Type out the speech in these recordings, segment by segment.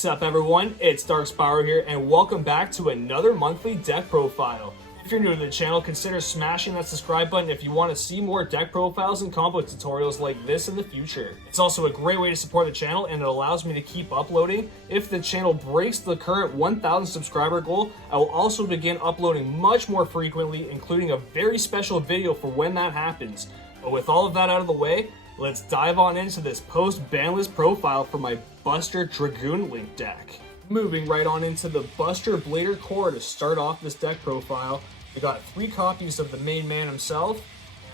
What's up everyone, it's DarkSpyro here and welcome back to another monthly deck profile. If you're new to the channel, consider smashing that subscribe button if you want to see more deck profiles and combo tutorials like this in the future. It's also a great way to support the channel and it allows me to keep uploading. If the channel breaks the current 1,000 subscriber goal, I will also begin uploading much more frequently, including a very special video for when that happens. But with all of that out of the way, let's dive on into this post-BANLIST profile for my BUSTER DRAGOON Link deck. Moving right on into the BUSTER Blader core to start off this deck profile, we got 3 copies of the main man himself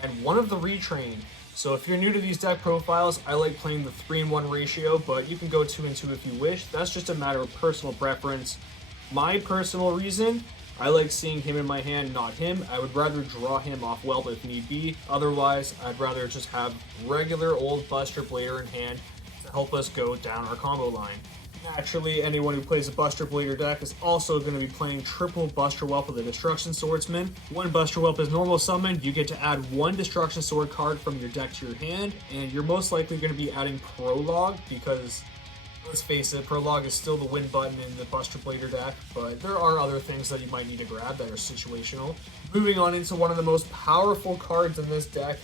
and 1 of the retrained. So if you're new to these deck profiles, I like playing the 3-in-1 ratio, but you can go 2-in-2 if you wish. That's just a matter of personal preference. My personal reason, I like seeing him in my hand, not him. I would rather draw him off Whelp if need be. Otherwise, I'd rather just have regular old BUSTER Blader in hand to help us go down our combo line. Naturally, anyone who plays a BUSTER Blader deck is also going to be playing triple BUSTER Whelp with a Destruction Swordsman. When BUSTER Whelp is normal summoned, you get to add 1 Destruction Sword card from your deck to your hand, and you're most likely going to be adding Prologue because, let's face it, Prologue is still the win button in the BUSTER Blader deck, but there are other things that you might need to grab that are situational. Moving on into one of the most powerful cards in this deck,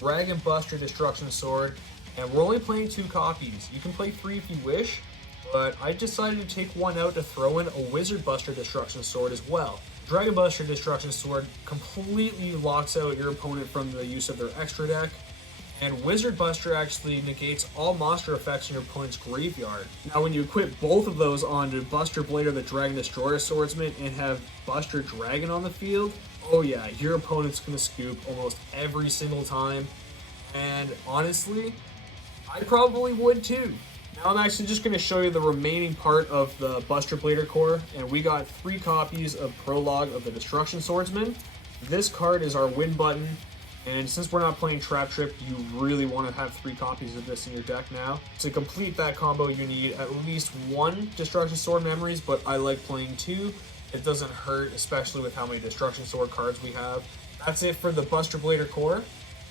Dragon Buster Destruction Sword, and we're only playing 2 copies. You can play 3 if you wish, but I decided to take 1 out to throw in a Wizard Buster Destruction Sword as well. Dragon Buster Destruction Sword completely locks out your opponent from the use of their extra deck, and Wizard Buster actually negates all monster effects in your opponent's graveyard. Now when you equip both of those onto BUSTER Blader the Dragon Destroyer Swordsman and have BUSTER Dragon on the field, oh yeah, your opponent's gonna scoop almost every single time. And honestly, I probably would too. Now I'm actually just going to show you the remaining part of the BUSTER Blader core, and we got 3 copies of Prologue of the Destruction Swordsman. This card is our win button, and since we're not playing Trap Trip, you really want to have 3 copies of this in your deck now. To complete that combo, you need at least 1 Destruction Sword Memories, but I like playing 2. It doesn't hurt, especially with how many Destruction Sword cards we have. That's it for the BUSTER Blader core.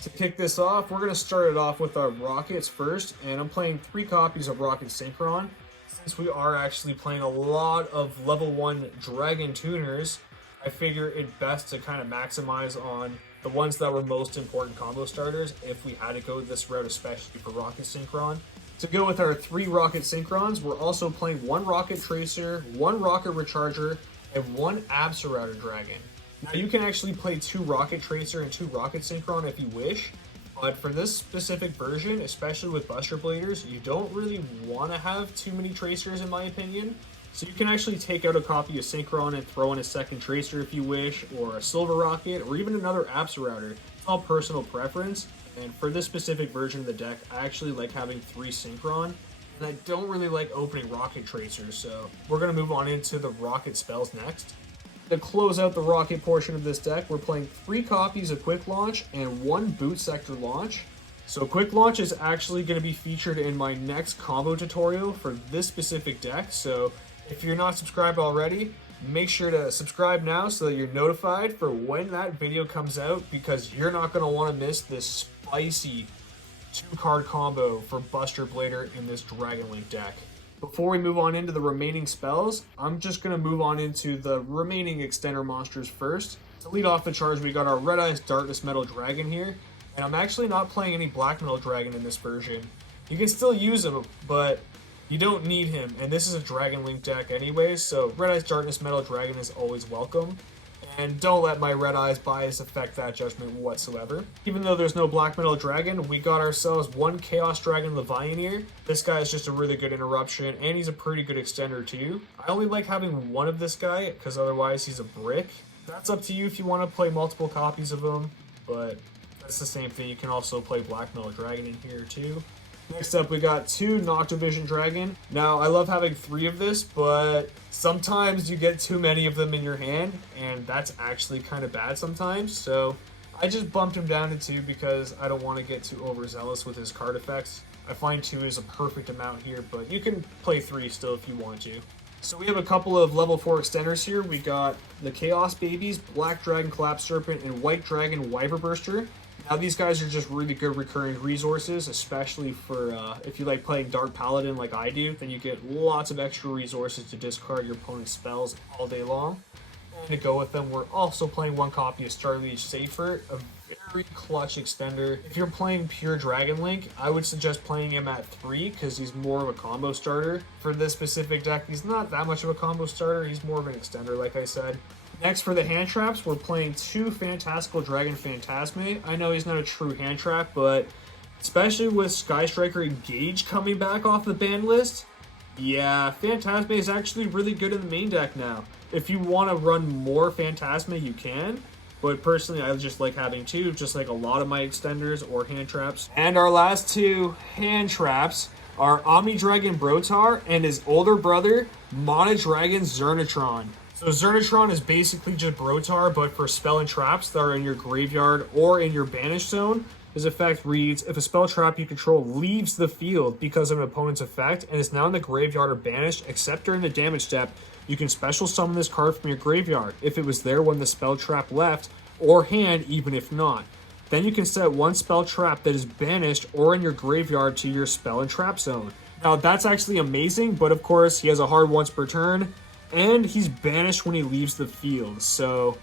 To kick this off, we're going to start it off with our Rockets first, and I'm playing 3 copies of Rocket Synchron. Since we are actually playing a lot of level 1 Dragon Tuners, I figure it best to kind of maximize on the ones that were most important combo starters if we had to go this route, especially for Rocket Synchron. To go with our 3 Rocket Synchrons, we're also playing 1 Rocket Tracer, 1 Rocket Recharger, and 1 Absorouter Dragon. Now you can actually play 2 Rocket Tracer and 2 Rocket Synchron if you wish, but for this specific version, especially with BUSTER Bladers, you don't really want to have too many Tracers in my opinion. So you can actually take out a copy of Synchron and throw in a second Tracer if you wish, or a Silver Rocket, or even another Absorouter. It's all personal preference, and for this specific version of the deck, I actually like having 3 Synchron, and I don't really like opening Rocket Tracers, so we're going to move on into the Rocket spells next. To close out the Rocket portion of this deck, we're playing 3 copies of Quick Launch and 1 Boot Sector Launch. So Quick Launch is actually going to be featured in my next combo tutorial for this specific deck. So if you're not subscribed already, make sure to subscribe now so that you're notified for when that video comes out, because you're not going to want to miss this spicy 2-card combo for BUSTER Blader in this Dragon Link deck. Before we move on into the remaining spells, I'm just going to move on into the remaining extender monsters first. To lead off the charge, we got our Red Eyes Darkness Metal Dragon here, and I'm actually not playing any Black Metal Dragon in this version. You can still use him, but you don't need him, and this is a Dragon Link deck anyway, so Red Eyes Darkness Metal Dragon is always welcome. And don't let my Red Eyes bias affect that judgment whatsoever. Even though there's no Black Metal Dragon, we got ourselves 1 Chaos Dragon Levianeer. This guy is just a really good interruption, and he's a pretty good extender too. I only like having 1 of this guy, because otherwise he's a brick. That's up to you if you want to play multiple copies of him, but that's the same thing. You can also play Black Metal Dragon in here too. Next up, we got 2 Noctovision Dragon. Now, I love having 3 of this, but sometimes you get too many of them in your hand, and that's actually kind of bad sometimes. So I just bumped him down to 2 because I don't want to get too overzealous with his card effects. I find 2 is a perfect amount here, but you can play 3 still if you want to. So we have a couple of level 4 extenders here. We got the Chaos Babies, Black Dragon Collapse Serpent, and White Dragon Wyverburster. Now these guys are just really good recurring resources, especially for if you like playing Dark Paladin like I do, then you get lots of extra resources to discard your opponent's spells all day long. And to go with them, we're also playing one copy of Starliege Safer, a very clutch extender. If you're playing pure Dragon Link, I would suggest playing him at 3 because he's more of a combo starter. For this specific deck, he's not that much of a combo starter, he's more of an extender like I said. Next, for the hand traps, we're playing 2 Fantastical Dragon Phantasme. I know he's not a true hand trap, but especially with Sky Striker Engage coming back off the ban list, yeah, Phantasme is actually really good in the main deck now. If you want to run more Phantasme, you can. But personally, I just like having 2, just like a lot of my extenders or hand traps. And our last 2 hand traps are Omni Dragon Brotar and his older brother, Mana Dragon Zernatron. So Zernatron is basically just Brotar, but for spell and traps that are in your graveyard or in your banish zone. His effect reads, if a spell trap you control leaves the field because of an opponent's effect and is now in the graveyard or banished, except during the damage step, you can special summon this card from your graveyard if it was there when the spell trap left, or hand even if not. Then you can set one spell trap that is banished or in your graveyard to your spell and trap zone. Now that's actually amazing, but of course he has a hard once per turn, and he's banished when he leaves the field, so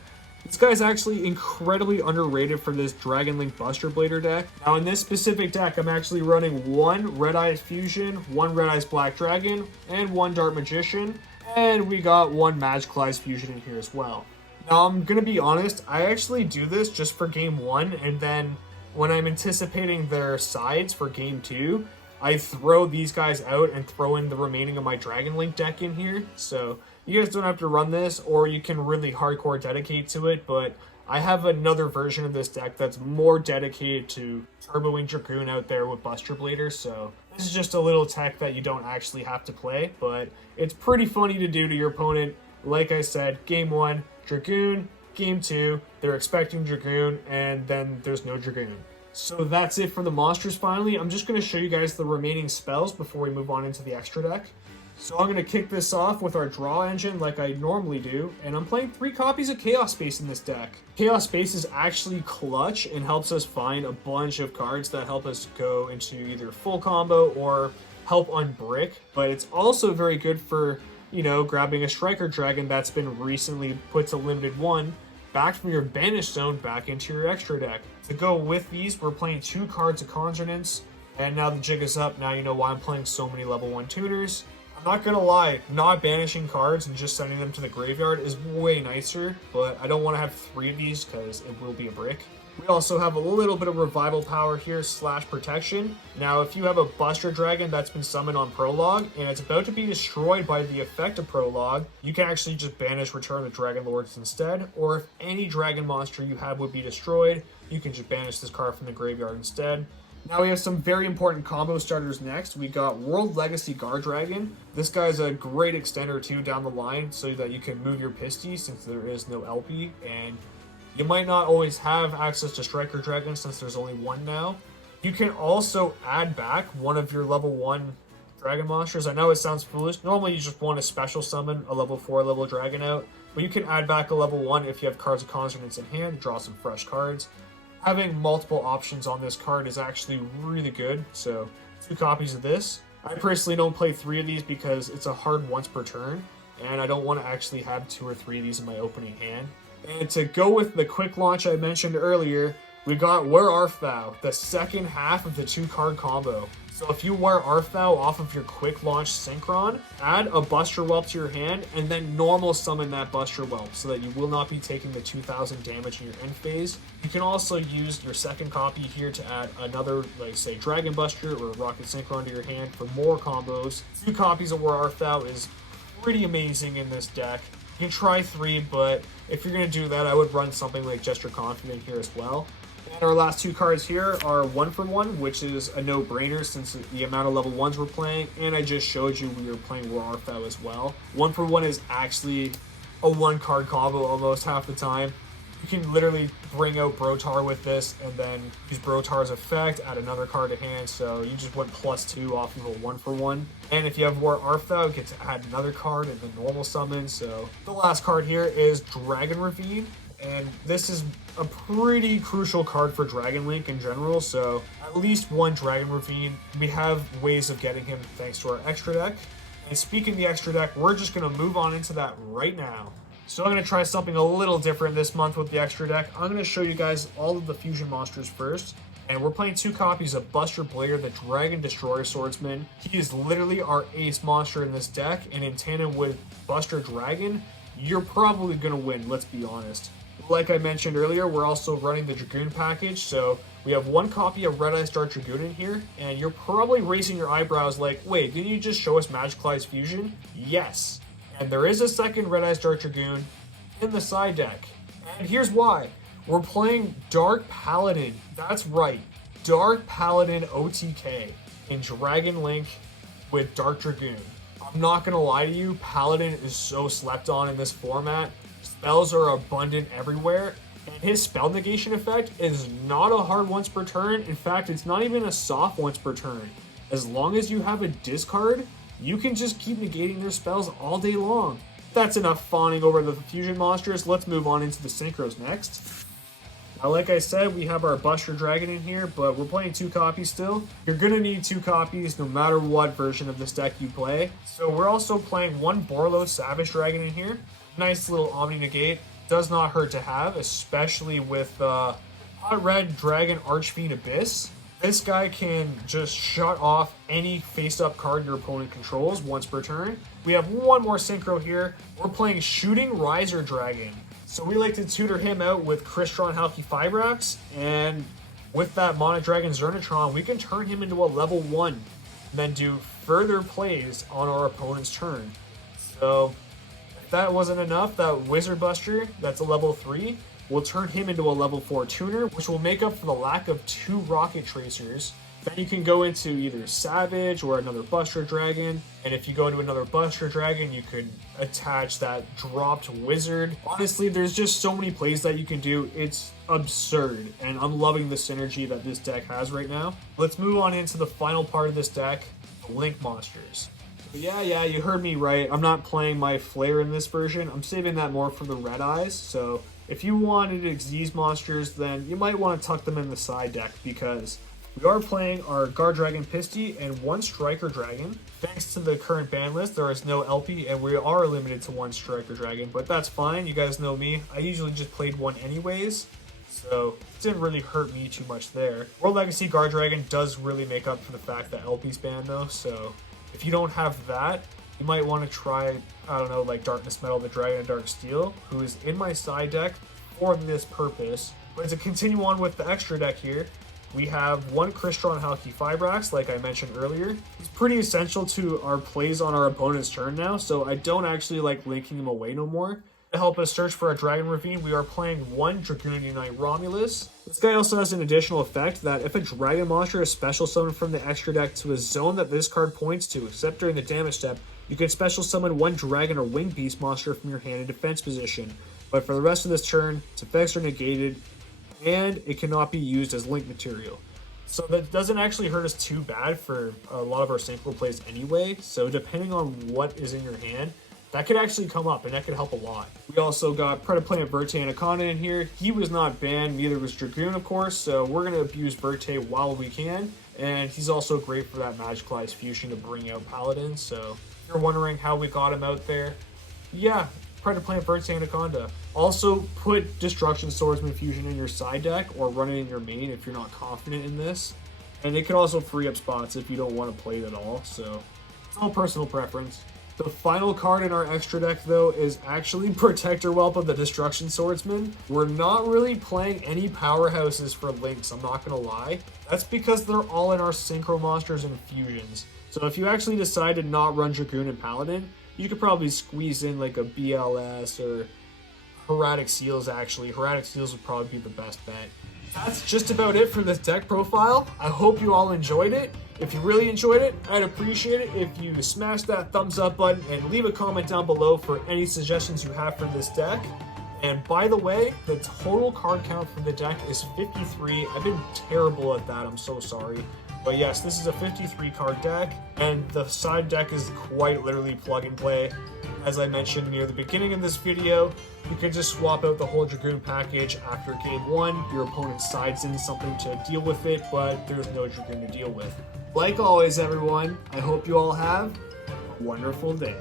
this guy's actually incredibly underrated for this Dragon Link Buster Blader deck. Now in this specific deck, I'm actually running 1 Red Eyes Fusion, 1 Red Eyes Black Dragon, and 1 Dark Magician, and we got 1 Magical Eyes Fusion in here as well. Now I'm gonna be honest, I actually do this just for game 1, and then when I'm anticipating their sides for game 2, I throw these guys out and throw in the remaining of my Dragon Link deck in here. So you guys don't have to run this, or you can really hardcore dedicate to it, but I have another version of this deck that's more dedicated to turboing Dragoon out there with Buster Blader, so this is just a little tech that you don't actually have to play, but it's pretty funny to do to your opponent. Like I said, game 1, Dragoon, game 2, they're expecting Dragoon, and then there's no Dragoon. So that's it for the monsters finally. I'm just going to show you guys the remaining spells before we move on into the extra deck. So I'm going to kick this off with our draw engine like I normally do, and I'm playing 3 copies of Chaos Space in this deck. Chaos Space is actually clutch and helps us find a bunch of cards that help us go into either full combo or help on brick, but it's also very good for, you know, grabbing a Striker Dragon that's been recently put to limited 1 back from your banished zone back into your extra deck. To go with these, we're playing 2 cards of Consonance, and now the jig is up. Now you know why I'm playing so many level 1 tuners. I'm not gonna lie, not banishing cards and just sending them to the graveyard is way nicer, but I don't want to have 3 of these because it will be a brick. We also have a little bit of revival power here / protection. Now if you have a Buster Dragon that's been summoned on Prologue and it's about to be destroyed by the effect of Prologue, you can actually just banish Return of the Dragon Lords instead, or if any dragon monster you have would be destroyed, you can just banish this card from the graveyard instead. Now we have some very important combo starters next. We got World Legacy Guard Dragon. This guy's a great extender too down the line so that you can move your Pisty since there is no LP, and you might not always have access to Striker Dragon since there's only 1 now. You can also add back one of your level 1 dragon monsters. I know it sounds foolish. Normally you just want to special summon a level 4 level dragon out, but you can add back a level 1 if you have cards of Consonance in hand, draw some fresh cards. Having multiple options on this card is actually really good, so 2 copies of this. I personally don't play 3 of these because it's a hard once per turn, and I don't want to actually have 2 or 3 of these in my opening hand. And to go with the quick launch I mentioned earlier, we got Where Art Thou, the second half of the 2-card combo. So if you Where Art Thou off of your quick launch Synchron, add a Buster Whelp to your hand, and then normal summon that Buster Whelp so that you will not be taking the 2000 damage in your end phase. You can also use your second copy here to add another, like say, Dragon Buster or Rocket Synchron to your hand for more combos. 2 copies of Where Art Thou is pretty amazing in this deck. You can try 3, but if you're going to do that, I would run something like Gesture Confident here as well. And our last 2 cards here are 1 for 1, which is a no-brainer since the amount of level 1s we're playing, and I just showed you we were playing Where Art Thou as well. 1 for 1 is actually a 1-card combo almost half the time. You can literally bring out Brotar with this and then use Brotar's effect, add another card to hand, so you just went +2 off of a 1 for 1. And if you have Where Art Thou, you get to add another card in the normal summon. So the last card here is Dragon Ravine. And this is a pretty crucial card for Dragon Link in general, so at least one Dragon Ravine. We have ways of getting him thanks to our extra deck. And speaking of the extra deck, we're just going to move on into that right now. So I'm going to try something a little different this month with the extra deck. I'm going to show you guys all of the fusion monsters first. And we're playing 2 copies of Buster Blair, the Dragon Destroyer Swordsman. He is literally our ace monster in this deck, and in tandem with Buster Dragon, you're probably going to win, let's be honest. Like I mentioned earlier, we're also running the Dragoon package, so we have 1 copy of Red Eyes Dark Dragoon in here, and you're probably raising your eyebrows like, wait, didn't you just show us Magicalized Fusion? Yes. And there is a second Red Eyes Dark Dragoon in the side deck. And here's why. We're playing Dark Paladin. That's right. Dark Paladin OTK in Dragon Link with Dark Dragoon. I'm not going to lie to you, Paladin is so slept on in this format. Spells are abundant everywhere, and his spell negation effect is not a hard once per turn. In fact, it's not even a soft once per turn. As long as you have a discard, you can just keep negating their spells all day long. That's enough fawning over the fusion monsters. Let's move on into the synchros next. Now, like I said, we have our Buster Dragon in here, but we're playing 2 copies still. You're going to need 2 copies no matter what version of this deck you play. So we're also playing 1 Borlo Savage Dragon in here. Nice little Omni Negate. Does not hurt to have, especially with Hot Red Dragon Archfiend Abyss. This guy can just shut off any face-up card your opponent controls once per turn. We have 1 more synchro here. We're playing Shooting Riser Dragon. So we like to tutor him out with Crystron Halki Fibrax, and with that Mono Dragon Zernatron, we can turn him into a level 1, and then do further plays on our opponent's turn. So if that wasn't enough, that Wizard Buster, that's a level 3, we'll turn him into a level 4 tuner, which will make up for the lack of 2 Rocket Tracers. Then you can go into either Savage or another Buster Dragon, and if you go into another Buster Dragon, you could attach that dropped Wizard. Honestly, there's just so many plays that you can do. It's absurd, and I'm loving the synergy that this deck has right now. Let's move on into the final part of this deck, the Link monsters. Yeah, you heard me right. I'm not playing my Flare in this version. I'm saving that more for the Red Eyes, so if you wanted Xyz monsters, then you might want to tuck them in the side deck, because we are playing our Guard Dragon Pisty and 1 Striker Dragon. Thanks to the current ban list, there is no LP, and we are limited to 1 Striker Dragon, but that's fine. You guys know me. I usually just played 1 anyways, so it didn't really hurt me too much there. World Legacy Guard Dragon does really make up for the fact that LP's banned though, so if you don't have that, you might want to try, I don't know, like Darkness Metal, the Dragon of Dark Steel, who is in my side deck for this purpose. But to continue on with the extra deck here, we have 1 Crystron Halki Fibrax, like I mentioned earlier. He's pretty essential to our plays on our opponent's turn now, so I don't actually like linking him away no more. To help us search for our Dragon Ravine, we are playing 1 Dragoon Unite Romulus. This guy also has an additional effect that if a Dragon monster is special summoned from the extra deck to a zone that this card points to, except during the damage step, you can special summon 1 Dragon or Winged Beast monster from your hand in defense position. But for the rest of this turn, its effects are negated, and it cannot be used as link material. So that doesn't actually hurt us too bad for a lot of our synchro plays anyway, so depending on what is in your hand, that could actually come up, and that could help a lot. We also got Predaplant Verte Anaconda in here. He was not banned, neither was Dragoon, of course, so we're going to abuse Verte while we can, and he's also great for that Magicalized Fusion to bring out Paladin, so if you're wondering how we got him out there, yeah, Predaplant Verte Anaconda. Also, put Destruction Swordsman Fusion in your side deck, or run it in your main if you're not confident in this. And it can also free up spots if you don't want to play it at all, so it's all personal preference. The final card in our extra deck, though, is actually Protector Whelp of the Destruction Swordsman. We're not really playing any powerhouses for links, I'm not going to lie. That's because they're all in our Synchro Monsters and Fusions. So if you actually decide to not run Dragoon and Paladin, you could probably squeeze in like a BLS or Hieratic Seals, actually. Hieratic Seals would probably be the best bet. That's just about it for this deck profile. I hope you all enjoyed it. If you really enjoyed it, I'd appreciate it if you smash that thumbs up button and leave a comment down below for any suggestions you have for this deck. And by the way, the total card count for the deck is 53. I've been terrible at that, I'm so sorry. But yes, this is a 53 card deck, and the side deck is quite literally plug and play. As I mentioned near the beginning of this video, you can just swap out the whole Dragoon package after game 1. Your opponent sides in something to deal with it, but there's no Dragoon to deal with. Like always, everyone, I hope you all have a wonderful day.